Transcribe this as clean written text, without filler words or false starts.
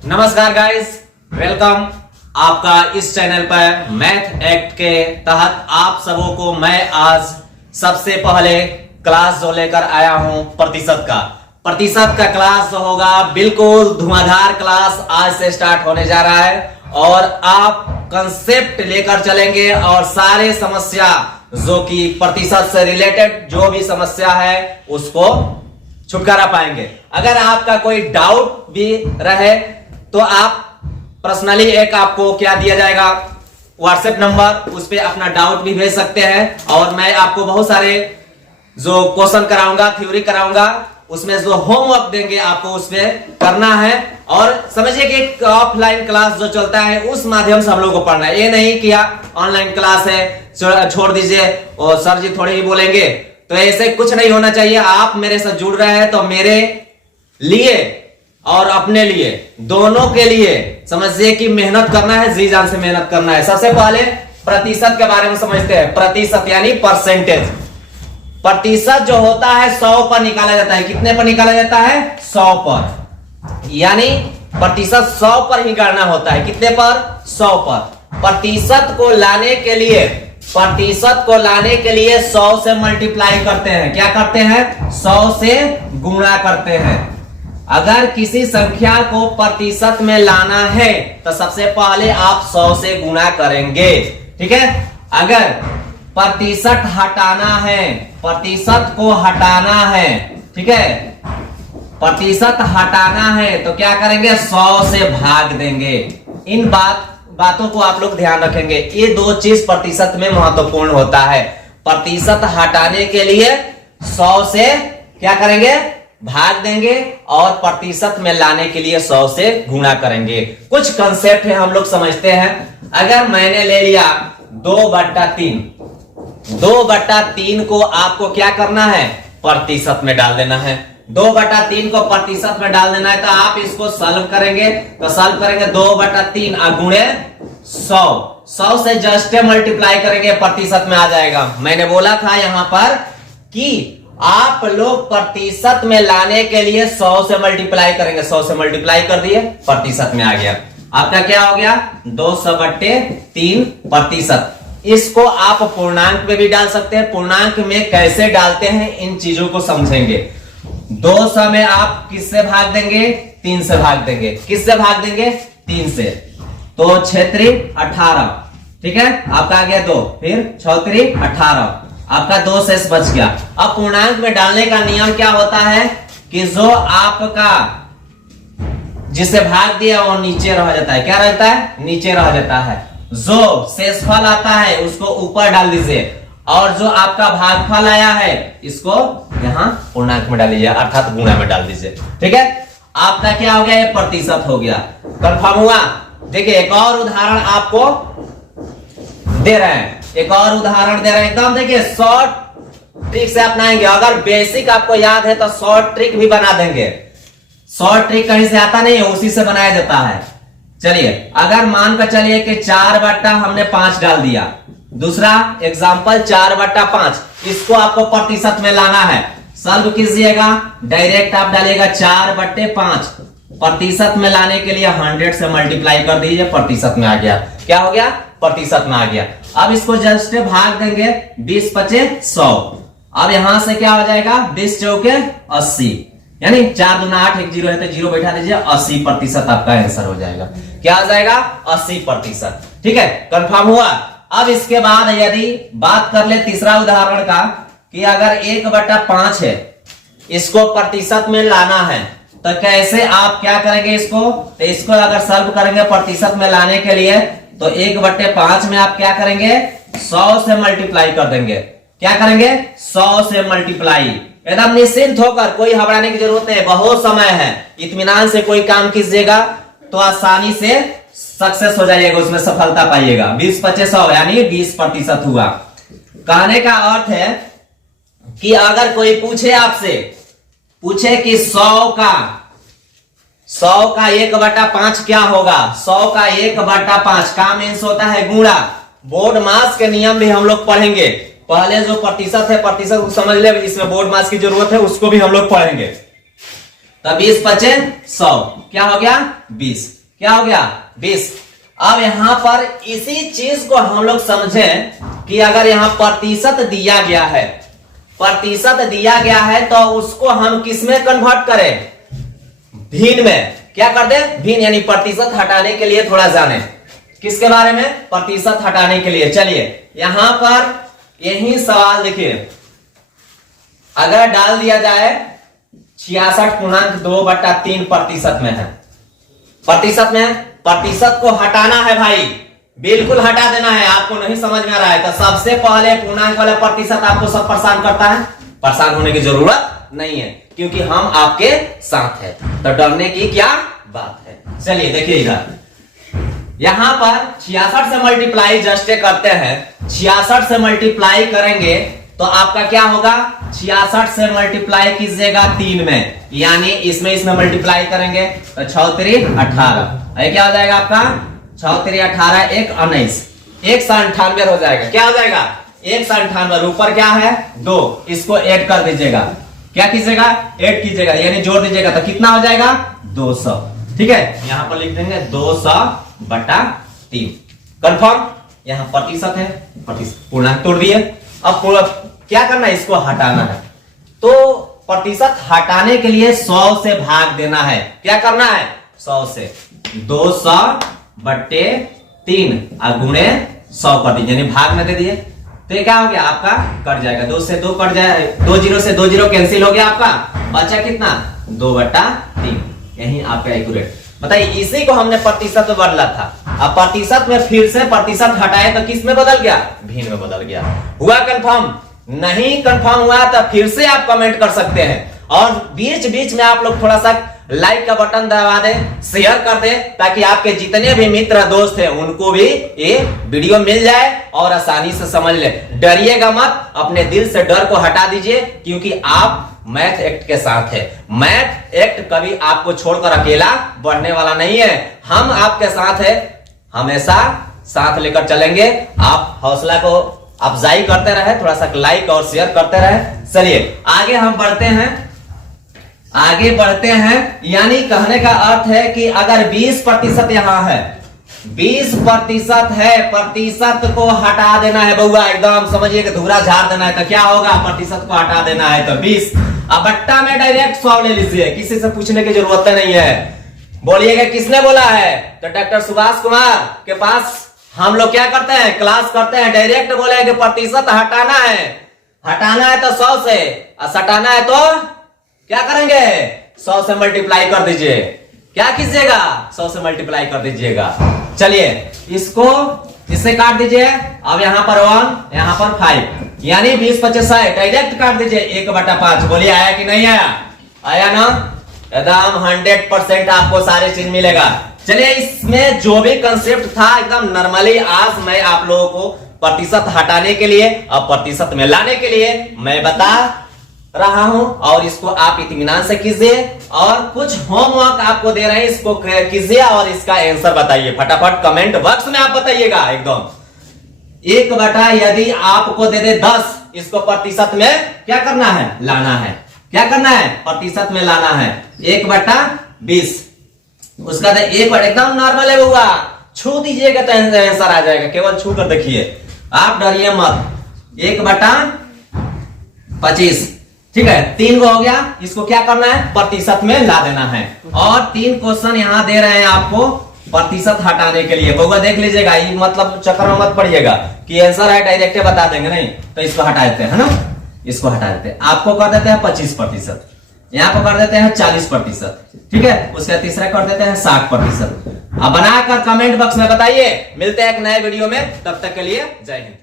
नमस्कार guys, welcome आपका इस चैनल पर। मैथ एक्ट के तहत आप सबों को मैं आज सबसे पहले क्लास जो लेकर आया हूं प्रतिशत का क्लास जो होगा बिल्कुल धुआंधार क्लास आज से स्टार्ट होने जा रहा है और आप कंसेप्ट लेकर चलेंगे और सारे समस्या जो कि प्रतिशत से रिलेटेड जो भी समस्या है उसको छुटकारा पाएंगे। अगर आपका कोई डाउट भी रहे तो आप पर्सनली एक आपको क्या दिया जाएगा व्हाट्सएप नंबर, उस पर अपना डाउट भी भेज सकते हैं और मैं आपको बहुत सारे जो क्वेश्चन कराऊंगा, थ्योरी कराऊंगा, उसमें जो होमवर्क देंगे आपको उस पर करना है। और समझिए कि ऑफलाइन क्लास जो चलता है उस माध्यम से हम लोग को पढ़ना है, ये नहीं कि ऑनलाइन क्लास है छोड़ दीजिए और सर जी थोड़े ही बोलेंगे, तो ऐसे कुछ नहीं होना चाहिए। आप मेरे साथ जुड़ रहे हैं तो मेरे लिए और अपने लिए, दोनों के लिए समझिए कि मेहनत करना है, जी जान से मेहनत करना है। सबसे पहले प्रतिशत के बारे में समझते हैं। प्रतिशत यानी परसेंटेज। प्रतिशत जो होता है 100 पर निकाला जाता है। कितने पर निकाला जाता है? 100 पर। यानी प्रतिशत 100 पर ही गणना होता है। कितने पर? 100 पर। प्रतिशत को लाने के लिए 100 से मल्टीप्लाई करते हैं। क्या करते हैं? 100 से गुणा करते हैं। अगर किसी संख्या को प्रतिशत में लाना है तो सबसे पहले आप 100 से गुणा करेंगे, ठीक है। अगर प्रतिशत हटाना है, प्रतिशत को हटाना है, ठीक है, प्रतिशत हटाना है तो क्या करेंगे? 100 से भाग देंगे। इन बातों को आप लोग ध्यान रखेंगे। ये दो चीज प्रतिशत में महत्वपूर्ण होता है। प्रतिशत हटाने के लिए 100 से क्या करेंगे? भाग देंगे और प्रतिशत में लाने के लिए 100 से गुणा करेंगे। कुछ कंसेप्ट है हम लोग समझते हैं। अगर मैंने ले लिया 2/3, 2/3 को आपको क्या करना है? प्रतिशत में डाल देना है। 2/3 को प्रतिशत में डाल देना है तो आप इसको सॉल्व करेंगे तो सॉल्व करेंगे 2/3 गुणे 100 से जस्ट मल्टीप्लाई करेंगे, प्रतिशत में आ जाएगा। मैंने बोला था यहां पर कि आप लोग प्रतिशत में लाने के लिए 100 से मल्टीप्लाई करेंगे। 100 से मल्टीप्लाई कर दिए, प्रतिशत में आ गया। आपका क्या हो गया? 200/3 प्रतिशत। इसको आप पूर्णांक में भी डाल सकते हैं। पूर्णांक में कैसे डालते हैं इन चीजों को समझेंगे। 200 में आप किससे भाग देंगे? 3 से भाग देंगे। किससे भाग देंगे? 3 से। तो 6×3 18, ठीक है। आपका आ गया 2, फिर 6×3 18, आपका 2 शेष बच गया। अब पूर्णांक में डालने का नियम क्या होता है कि जो आपका जिसे भाग दिया वो नीचे रह जाता है। क्या रहता है? नीचे रह जाता है। जो शेषफल आता है उसको ऊपर डाल दीजिए और जो आपका भागफल आया है इसको यहां पूर्णांक में डाल दीजिए, अर्थात गुणा में डाल दीजिए, ठीक है। आपका क्या हो गया? ये प्रतिशत हो गया। कंफर्म हुआ? देखिए एक और उदाहरण आपको दे रहे हैं, एक और उदाहरण दे रहे हैं। एकदम देखिए शॉर्ट ट्रिक से अपनाएंगे। अगर बेसिक आपको याद है तो शॉर्ट ट्रिक भी बना देंगे। शॉर्ट ट्रिक कहीं से आता नहीं है, उसी से बनाया जाता है। चलिए अगर मान कर चलिए कि 4/5 डाल दिया। दूसरा एग्जांपल 4/5, इसको आपको प्रतिशत में लाना है। सॉल्व कीजिएगा, डायरेक्ट आप डालिएगा 4/5। प्रतिशत में लाने के लिए 100 से मल्टीप्लाई कर दीजिए, प्रतिशत में आ गया। क्या हो गया? प्रतिशत में आ गया। अब इसको जस्ट भाग देंगे, 20×5 100। अब यहां से क्या हो जाएगा? 20×4 80, यानी 4 दूना 8, 1 0 है तो 0 बैठा दीजिए। 80% आपका आंसर हो जाएगा। क्या हो जाएगा? 80%, ठीक है। कंफर्म हुआ? अब इसके बाद यदि बात कर ले तीसरा उदाहरण का कि अगर 1/5 है, इसको प्रतिशत में लाना है तो कैसे आप क्या करेंगे? तो इसको अगर सॉल्व करेंगे प्रतिशत में लाने के लिए तो 1/5 में आप क्या करेंगे? 100 से मल्टीप्लाई कर देंगे। क्या करेंगे? 100 से मल्टीप्लाई। एकदम निश्चिंत होकर, कोई घबराने की जरूरत नहीं है, बहुत समय है। इत्मीनान से कोई काम कीजिएगा तो आसानी से सक्सेस हो जाइएगा, उसमें सफलता पाइएगा। 20×5 100 यानी 20% हुआ। कहने का अर्थ है कि अगर कोई पूछे आपसे, पूछे कि 100 का 1/5 क्या होगा? 100 का 1/5 का मीन्स होता है गुणा। बोर्ड मास के नियम भी हम लोग पढ़ेंगे। पहले जो प्रतिशत है, प्रतिशत को समझ ले, इसमें बोर्ड मास की जरूरत है, उसको भी हम लोग पढ़ेंगे। तो 20 पचे 100, क्या हो गया 20, क्या हो गया 20। अब यहां पर इसी चीज को हम लोग समझें कि अगर यहां प्रतिशत दिया गया है, प्रतिशत दिया गया है तो उसको हम किस में कन्वर्ट करें, भिन्न में। क्या कर दे, भिन्न, यानी प्रतिशत हटाने के लिए थोड़ा जाने किसके बारे में, प्रतिशत हटाने के लिए। चलिए यहां पर यही सवाल देखिए, अगर डाल दिया जाए 66.2/3 प्रतिशत में है, प्रतिशत में, प्रतिशत को हटाना है भाई, बिल्कुल हटा देना है। आपको नहीं समझ में आ रहा है तो सबसे पहले पूर्णांक वाला प्रतिशत आपको सब परेशान करता है, परेशान होने की जरूरत नहीं है क्योंकि हम आपके साथ हैं, तो डरने की क्या बात है। चलिए देखिए इधर यहां पर 66 से मल्टीप्लाई जस्ट करते हैं, 66 से मल्टीप्लाई करेंगे तो आपका क्या होगा, 66 से मल्टीप्लाई कीजिएगा 3 में, यानी इसमें मल्टीप्लाई करेंगे तो 6 3 18, क्या हो जाएगा आपका 6 3 18, 1 19, 198 हो जाएगा। क्या हो जाएगा 198, ऊपर क्या है 2, इसको ऐड कर दीजिएगा, क्या कीजिएगा ऐड कीजिएगा, यानी जोड़ दीजिएगा तो कितना हो जाएगा 200। ठीक है, यहां पर लिख देंगे 200/3, कंफर्म। यहां प्रतिशत है, पूर्णांक तोड़ दिए। अब क्या करना है, इसको हटाना है, तो प्रतिशत हटाने के लिए 100 से भाग देना है। क्या करना है 100 से, 200/3 गुणे 100 कर दीजिए, यानी भाग में दे दिए तो ये क्या हो गया आपका कट जाएगा, 2 से 2 कट जाए, 2 0 से 2 0 कैंसिल हो गया, आपका बचा कितना 2/3, यही आपका एक्यूरेट। बताइए इसी को हमने प्रतिशत में बदला था, अब प्रतिशत में फिर से प्रतिशत हटाए तो किस में बदल गया, भिन्न में बदल गया। हुआ कंफर्म, नहीं कंफर्म हुआ तो फिर से आप कमेंट कर सकते हैं, और बीच बीच में आप लोग थोड़ा सा लाइक का बटन दबा दे, शेयर कर दे, ताकि आपके जितने भी मित्र दोस्त हैं उनको भी ये वीडियो मिल जाए और आसानी से समझ ले। डरिएगा मत, अपने दिल से डर को हटा दीजिए, क्योंकि आप मैथ एक्ट के साथ है। मैथ एक्ट कभी आपको छोड़कर अकेला बढ़ने वाला नहीं है, हम आपके साथ है, हमेशा साथ लेकर चलेंगे। आप हौसला को अफजाई करते रहे, थोड़ा सा लाइक और शेयर करते रहे। चलिए आगे हम बढ़ते हैं, आगे बढ़ते हैं। यानी कहने का अर्थ है कि अगर 20% यहां है, 20% है, प्रतिशत को हटा देना है बउआ, एकदम समझिए कि धूरा झाड़ देना है, तो क्या होगा, प्रतिशत को हटा देना है तो 20। अब बट्टा में डायरेक्ट 100 ले लीजिए, किसी से पूछने की जरूरत नहीं है। बोलिएगा किसने बोला है, तो डॉक्टर सुभाष कुमार के पास हम लोग क्या करते हैं, क्लास करते हैं, डायरेक्ट बोले कि प्रतिशत हटाना है, हटाना है तो 100 से, और सटाना है तो क्या करेंगे 100 से मल्टीप्लाई कर दीजिए। क्या कीजिएगा 100 से मल्टीप्लाई कर दीजिएगा। चलिए इसको इससे काट दीजिए, अब यहां पर 1 यहां पर 5, यानी 20 25 60, डायरेक्ट काट दीजिए 1/5। बोलिए आया कि नहीं आया, आया ना, एकदम 100% आपको सारी चीज मिलेगा। चलिए इसमें जो भी कंसेप्ट था एकदम नॉर्मली आज मैं आप लोगों को प्रतिशत हटाने के लिए और प्रतिशत में लाने के लिए मैं बता रहा हूं, और इसको आप इत्मीनान से कीजिए, और कुछ होमवर्क आपको दे रहे हैं, इसको कीजिए और इसका आंसर बताइए फटाफट कमेंट बॉक्स में, आप बताइएगा एकदम। 1 यदि आपको दे दे 10, इसको प्रतिशत में क्या करना है, लाना है। क्या करना है, प्रतिशत में लाना है 1/20। उसका 1 एकदम नॉर्मल है बउआ, छू दीजिएगा तो आंसर आ जाएगा, केवल छू कर देखिए, आप डरिए मत। 1/25, ठीक है, 3 को हो गया, इसको क्या करना है, प्रतिशत में ला देना है। और 3 क्वेश्चन यहां दे रहे हैं आपको प्रतिशत हटाने के लिए, बउआ देख लीजिएगा, ये मतलब चक्कर में मत पड़िएगा कि आंसर है डायरेक्ट बता देंगे, नहीं तो इसको हटा देते हैं, है ना, इसको हटा देते हैं, आपको कर देते हैं 25%, यहां पर कर देते हैं 40%, ठीक है, उसका तीसरा कर देते हैं 60%। अब बनाकर कमेंट बॉक्स में बताइए। मिलते हैं एक नए वीडियो में, तब तक के लिए जय हिंद।